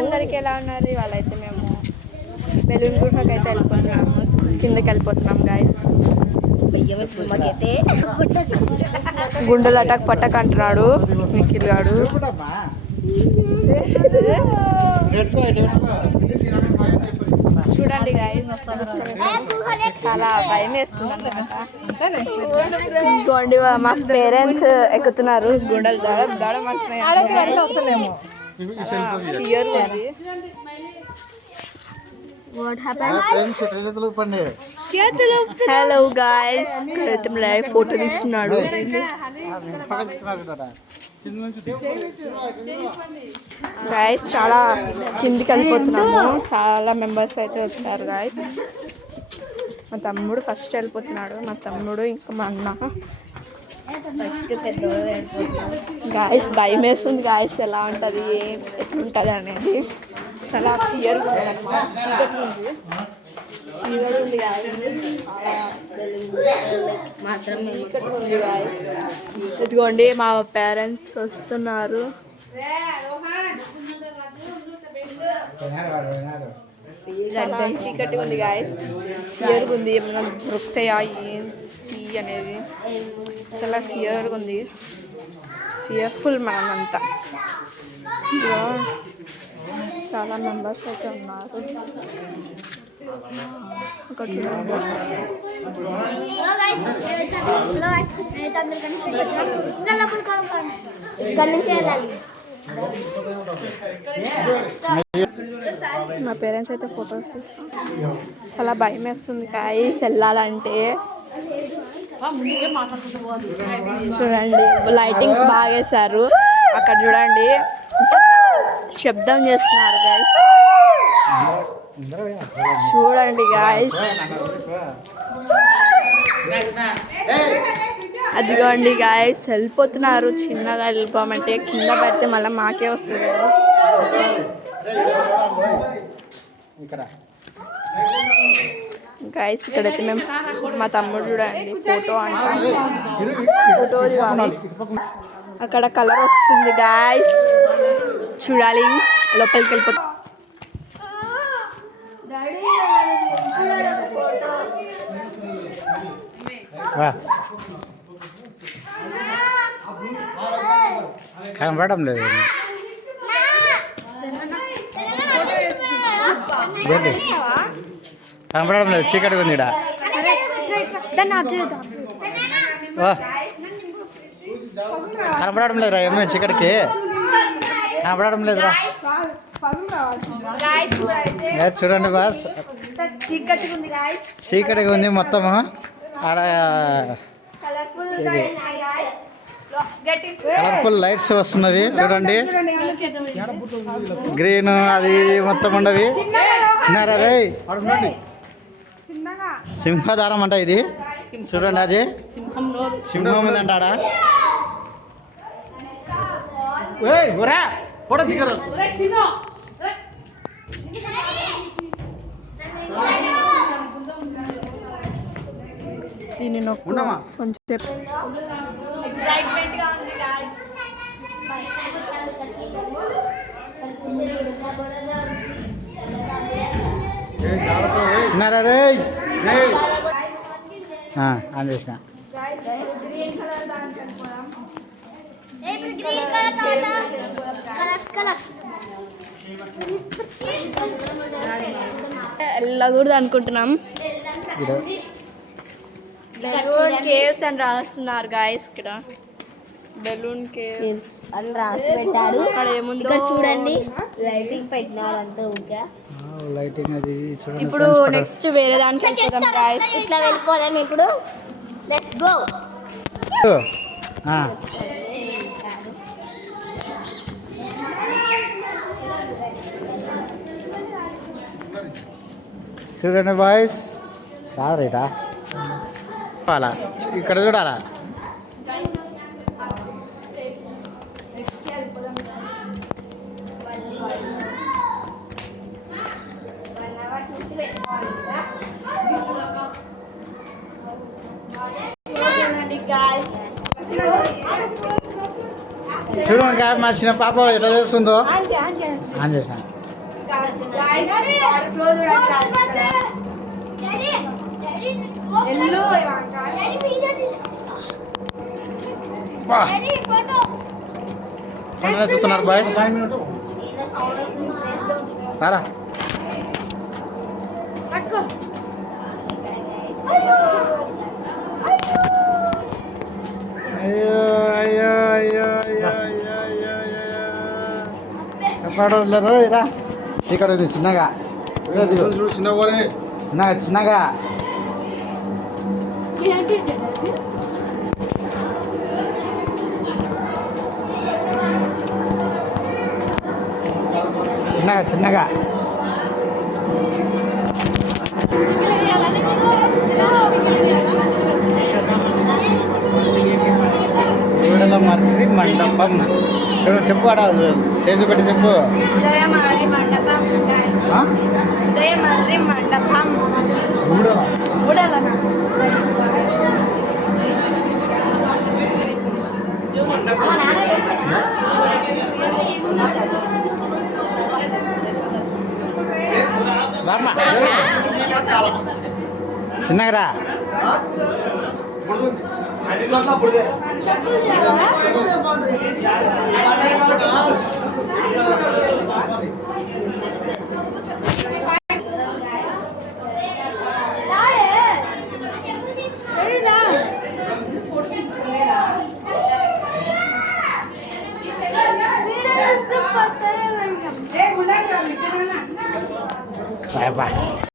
అందరికి ఎలా ఉన్నారు? వాళ్ళైతే మేము బెలూన్ గుహకి అయితే వెళ్ళిపోతున్నాము, కిందకి వెళ్ళిపోతున్నాం గాయస్. గుండెలు అటాక్ పట్టక అంటున్నాడు నిఖిల్ గాడు. చూడండి గాయస్, చాలా భయం వేస్తుంది అన్నమాట. ఇంకోండి మా పేరెంట్స్ ఎక్కుతున్నారు గుండెలు దడ క్లియర్ ఉంది. What happened? Hello guys, live photo తీస్తున్నాడు. గైస్ చాలా కిందికి వెళ్ళిపోతున్నాము, చాలా మెంబర్స్ అయితే వచ్చారు గాయస్. మా తమ్ముడు ఫస్ట్ వెళ్ళిపోతున్నాడు, మా తమ్ముడు ఇంకా మా అన్న ఫస్ట్ పెద్దవాళ్ళు వెళ్ళిపోతున్నాడు. గాయస్ భయం వేస్తుంది గాయస్, ఎలా ఉంటుంది ఎట్లుంటుంది అనేది. చాలా క్లియర్గా ఉంది అనమాట. చీకటి ఉంది గాయస్, చీకటి ఉంది గాయస్. ఇదిగోండి మా పేరెంట్స్ వస్తున్నారు. చాలా చీకటి ఉంది గాయస్, క్లియర్గా ఉంది. ఏమైనా దొరుకుతాయా ఏంటి అనేది చాలా క్లియర్గా ఉంది. ఫియర్ఫుల్ మనమంతా. చాలా మెంబర్స్ అయితే ఉన్నారు. మా పేరెంట్స్ అయితే ఫొటోస్ తీస్తాం. చాలా భయం వేస్తుంది గాయ్స్ వెళ్ళాలంటే. చూడండి లైటింగ్స్ బాగా వేశారు అక్కడ, చూడండి శబ్దం చేస్తున్నారు గాయ్స్. చూడండి గాయ్స్, అదిగోండి గాయ్స్ వెళ్ళిపోతున్నారు. చిన్నగా వెళ్ళిపోమంటే కింద పెడితే మళ్ళీ మాకే వస్తుంది గాయ్స్. గాయ్స్ ఇక్కడైతే మేము మా తమ్ముడు చూడండి ఫోటో అంటే ఫోటో అక్కడ కలర్ వస్తుంది గాయ్స్, చూడాలి. లోపలికి వెళ్ళిపోతాం. కనపడడం లేదు, కనపడడం లేదు, చీకటిగా ఉంది. కనపడడం లేదురా, ఏమో చీకటికి కనపడడం లేదురా. చూడండి బాస్, చీకటిగా ఉంది మొత్తము. ఆడ కలర్ఫుల్ లైట్స్ వస్తున్నవి చూడండి, గ్రీన్ అది మొత్తం ఉండవి. సింహదారం అంట ఇది, చూడండి అది సింహం ఉందంట ఆడ. దీన్ని కొంచెం ఎక్సైట్మెంట్గా ఉంది గాయ్స్. అందేసిన వెళ్ళకూడదు అనుకుంటున్నాం. బెలూన్ కేవ్స్ అని రాస్తున్నారు గాయస్, ఇక్కడ బెలూన్ కేవ్స్ అని రాసి పెట్టారు. అక్కడ ఏముందో చూడండి, లైటింగ్ పెట్టినారు అంతా ఊరికే. లైటింగ్ అది చూడండి. ఇప్పుడు నెక్స్ట్ వేరే దానికి వెళ్ళిపోదాం గాయస్. ఇట్లా వెళ్ళిపోదాం ఇప్పుడు, లెట్స్ గో. చూడండి బాయ్స్, రాదరేటా అలా ఇక్కడ చూడాలా. చూడండి మా చిన్న పాప ఎట్లా చేస్తుందో. ఆన్ చేశాను. ఎత్తుతున్నారు బాయ్స్ రారా అయ్యో అయ్యో అయ్యో అయ్యో అయ్యో అయ్యో అయ్యో ఇరా ఇక్కడ ఉంది చిన్నగా చిన్నగా చిన్నగా చిన్నగా చిన్నగా చూడల మర్రి మండపం ఇక్కడ చెప్పు ఆడ చేసి పెట్టి చెప్పు చిన్నగా